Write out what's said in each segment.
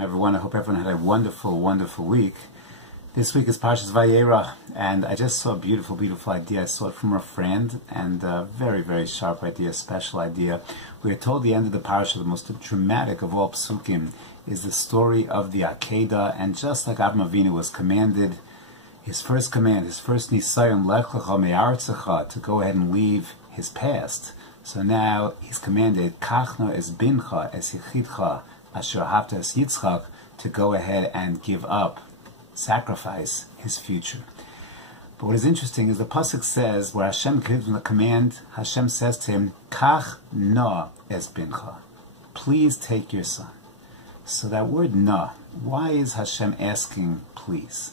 Everyone, I hope everyone had a wonderful, wonderful week. This week is Parshas Vayera, and I just saw a beautiful, beautiful idea. I saw it from a friend, and a very, very sharp idea, special idea. We are told the end of the Parsha, the most dramatic of all psukim, is the story of the Akedah, and just like Avraham Avinu was commanded, his first command, his first nisayon, lech lecha me'aretzecha, to go ahead and leave his past. So now he's commanded, kachna es bincha es yichidcha, asher hafta es Yitzchak, to go ahead and give up, sacrifice his future. But what is interesting is the pasuk says, where Hashem gives him the command, Hashem says to him, kach na es bincha, please take your son. So that word na, why is Hashem asking please?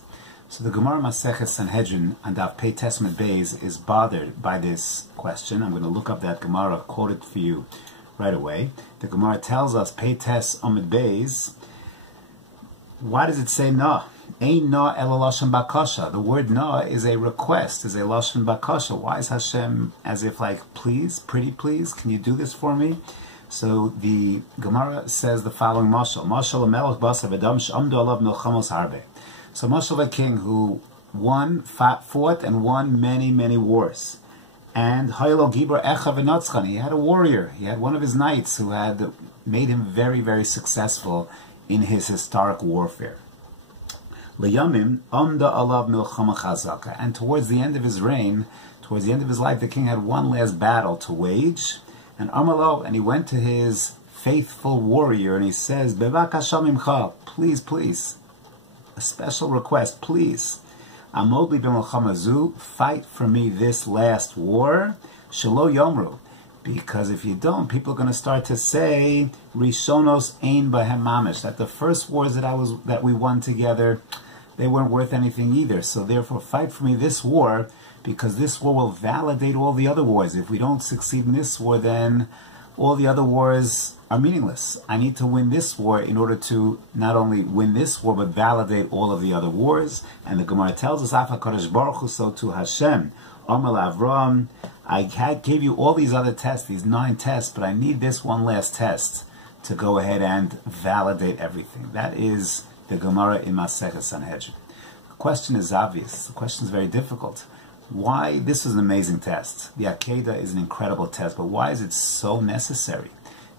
So the Gemara Masechet Sanhedrin and Daf Pei Testament Beis is bothered by this question. I'm going to look up that Gemara, quote it for you right away. The Gemara tells us, Pei Tes Amid Beis, why does it say na? Ein na ela lashon bakasha. The word na is a request, is a lashon bakasha. Why is Hashem as if like, please, pretty please, can you do this for me? So the Gemara says the following mashal. Mashal melech basa v'dam sh'amdu alav milchamos harbe. So mashal of a king who fought and won many, many wars. And haylo gibor echa v'natzchan. He had a warrior. He had one of his knights who had made him very, very successful in his historic warfare. Liyamim amda alav milchama chazaka. And towards the end of his reign, towards the end of his life, the king had one last battle to wage. And Amalo, and he went to his faithful warrior, and he says, Bevakasha mimcha, please, please, a special request, please. Amodli b'milchama, fight for me this last war. Shelo yomru, because if you don't, people are going to start to say, Rishonos ein bahem mamish, that the first wars that we won together, they weren't worth anything either. So therefore, fight for me this war, because this war will validate all the other wars. If we don't succeed in this war, then all the other wars are meaningless. I need to win this war in order to not only win this war, but validate all of the other wars. And the Gemara tells us, Afa Kadosh Baruch Hu, so to Hashem, Amar Avram, I gave you all these other tests, these 9 tests, but I need this one last test to go ahead and validate everything. That is the Gemara in Masechet Sanhedrin. The question is obvious. The question is very difficult. Why? This is an amazing test. The Akedah is an incredible test, but why is it so necessary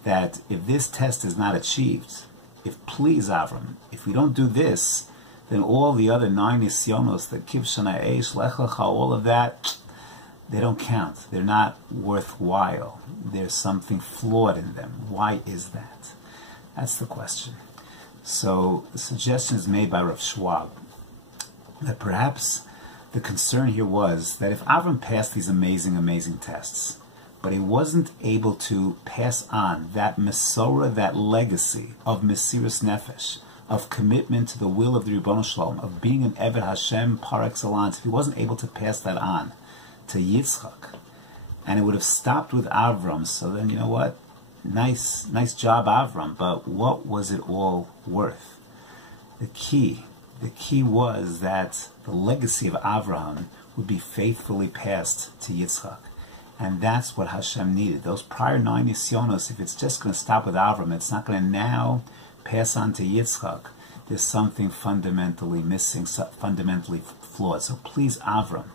that if this test is not achieved, if please Avram, if we don't do this, then all the other 9 nisyonos, the kivshana eish, lech lecha, all of that, they don't count. They're not worthwhile. There's something flawed in them. Why is that? That's the question. So the suggestion is made by Rav Schwab that perhaps the concern here was that if Avram passed these amazing, amazing tests, but he wasn't able to pass on that Mesorah, that legacy of Mesiras Nefesh, of commitment to the will of the Ribbono Shalom, of being an Eved Hashem par excellence, if he wasn't able to pass that on to Yitzchak, and it would have stopped with Avram, so then, you know what? Nice job, Avram, but what was it all worth? The key was that the legacy of Avraham would be faithfully passed to Yitzchak. And that's what Hashem needed. Those prior 9 nisyonos, if it's just going to stop with Avram, it's not going to now pass on to Yitzchak, there's something fundamentally missing, fundamentally flawed. So please, Avram,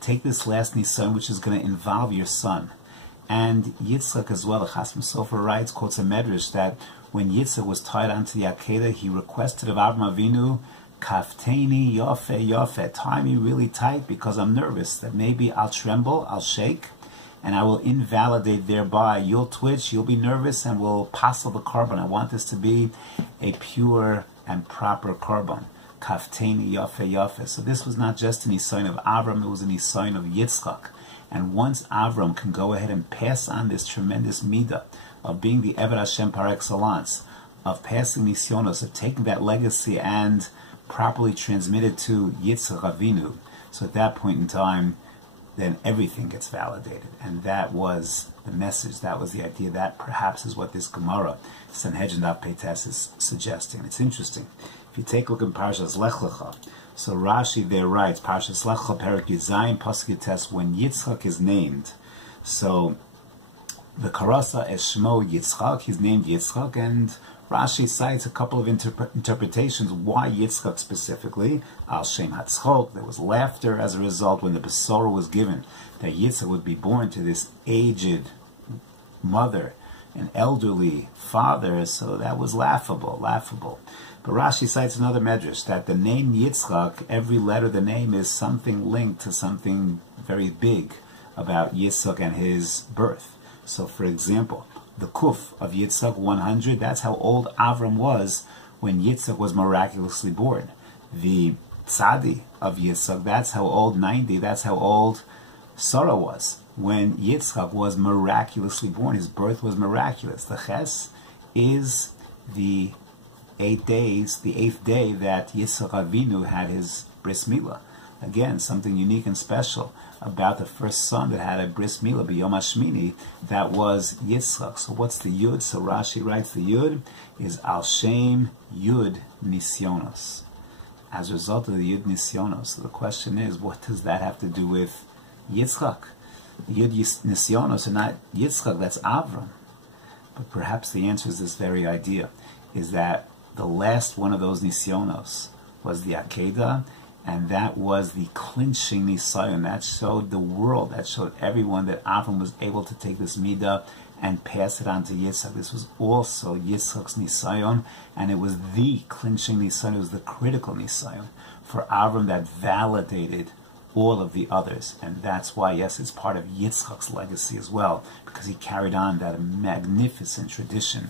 take this last nisayon, which is going to involve your son. And Yitzchak as well. The Chasam Sofer writes, quotes a medrash, that when Yitzchak was tied onto the Akedah, he requested of Avraham Avinu, Kafteni yofe yofe, tie me really tight because I'm nervous that maybe I'll tremble, I'll shake, and I will invalidate thereby. You'll twitch, you'll be nervous, and we'll passel the korban. I want this to be a pure and proper korban. Kafteni yofe yofe. So this was not just an nisayon of Avram, it was a nisayon of Yitzchak. And once Avram can go ahead and pass on this tremendous midah of being the Eved Hashem par excellence, of passing nisyonos, of taking that legacy and properly transmitted to Yitzchak Avinu, so at that point in time, then everything gets validated. And that was the message, that was the idea, that perhaps is what this Gemara, Sanhedrin Daf Pei Tes, is suggesting. It's interesting. If you take a look in Parshas Lech Lecha, so Rashi there writes, Parshas Lech Lecha, Perek Yud Zayin, Pasuk Tes, when Yitzchak is named, so the Karasa es Shmo Yitzchak, he's named Yitzchak, and Rashi cites a couple of interpretations why Yitzchak specifically. Al Shem Hatzchok, there was laughter as a result when the Besorah was given that Yitzchak would be born to this aged mother, an elderly father, so that was laughable. But Rashi cites another medrash that the name Yitzchak, every letter of the name is something linked to something very big about Yitzchak and his birth. So, for example, the Kuf of Yitzchak 100, that's how old Avram was when Yitzchak was miraculously born. The Tzadi of Yitzchak, that's how old 90, that's how old Sarah was when Yitzchak was miraculously born. His birth was miraculous. The Ches is the 8 days, the 8th day that Yitzchak Avinu had his bris milah. Again, something unique and special about the first son that had a bris milah, b'yom hashmini, that was Yitzchak. So what's the Yud? So Rashi writes the Yud is Al Shem Yud Nisyonos. As a result of the Yud Nisyonos. So the question is, what does that have to do with Yitzchak? Yud Nisyonos are not Yitzchak, that's Avram. But perhaps the answer is this very idea, is that the last one of those Nisyonos was the Akedah, and that was the clinching Nisayon. That showed the world, that showed everyone that Avram was able to take this Midah and pass it on to Yitzchak. This was also Yitzchak's Nisayon, and it was the clinching Nisayon, it was the critical Nisayon for Avram that validated all of the others. And that's why, yes, it's part of Yitzchak's legacy as well, because he carried on that magnificent tradition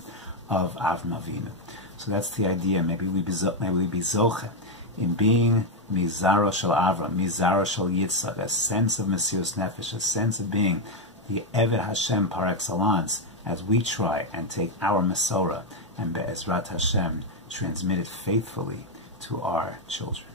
of Avram Avinu. So that's the idea. Maybe we be zoche in being Mizaro Shel Avram, Mizaro Shel Yitzchak, a sense of Mesiras Nefesh, a sense of being the Eved Hashem par excellence, as we try and take our Mesorah and Be'ezrat Hashem transmit it faithfully to our children.